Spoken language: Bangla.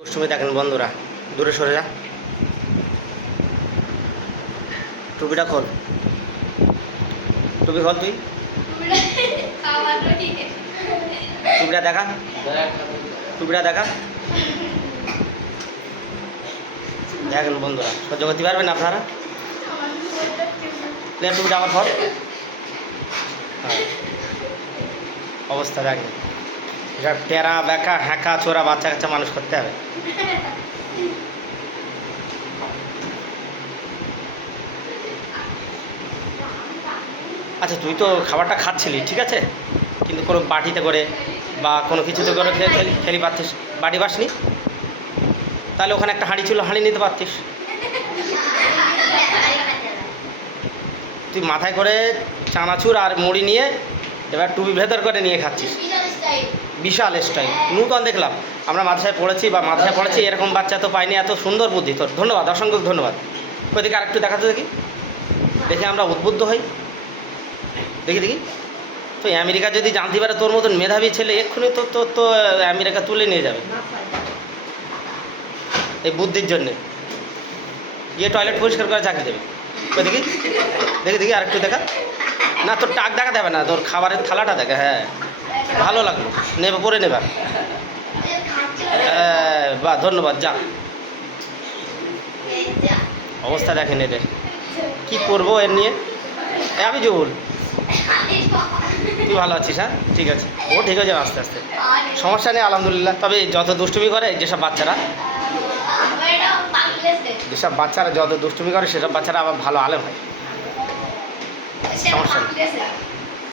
দুষ্টুমি দেখেন বন্ধুরা, দূরে সরে যা। টুপিটা খোল, টুপি খোল, তুই টুপিটা দেখা, টুপিটা দেখা। দেখেন বন্ধুরা, সহ্য করতে পারবেন আপনারা? প্লেয়ার টুপিটা আমার খোল। হ্যাঁ, অবস্থা দেখেন, এটা টেরা বেকা হ্যাঁকা চোরা বাচ্চা কাচ্চা মানুষ করতে হবে। আচ্ছা, তুই তো খাবারটা খাচ্ছিলি ঠিক আছে, কিন্তু কোনো বাটিতে করে বা কোনো কিছুতে করে খেলি পারতিস, বাটি পাসনি? তাহলে ওখানে একটা হাঁড়ি ছিল, হাঁড়ি নিতে পারতিস। তুই মাথায় করে চানাচুর আর মুড়ি নিয়ে এবার টুপি ভেতর করে নিয়ে খাচ্ছিস, বিশাল স্টাইল, নূতন দেখলাম। আমরা মাদ্রাসায় পড়েছি বা মাদ্রাসায় পড়েছি, এরকম বাচ্চা তো পাইনি, এত সুন্দর বুদ্ধি তোর, ধন্যবাদ, অসংখ্য ধন্যবাদ। ওইদিকে আরেকটু দেখাতে দেখি, দেখে আমরা উদ্বুদ্ধ হই। দেখি দেখি, তো আমেরিকা যদি জানতে পারে তোর মতন মেধাবী ছেলে, এক্ষুনি তো তো তো আমেরিকা তুলে নিয়ে যাবে এই বুদ্ধির জন্যে। গিয়ে টয়লেট পরিষ্কার করে চাকরি দেবে। ওই দেখি দেখি দেখি আরেকটু দেখা, না তোর টাক দেখাতে হবে না, তোর খাবারের থালাটা দেখা। হ্যাঁ, ভালো লাগলো, নেবে পরে নেবা। হ্যাঁ বাহ, ধন্যবাদ। যা, অবস্থা দেখেন এদের, কি করবো এর নিয়ে। আমি জহুর, তুই ভালো আছিস? হ্যাঁ ঠিক আছে, ও ঠিক আছে, আস্তে আস্তে সমস্যা নেই আলহামদুলিল্লাহ। তবে যত দুষ্টুমি করে যেসব বাচ্চারা যত দুষ্টুমি করে সেসব বাচ্চারা আবার ভালো আলেম হয়, সমস্যা নেই।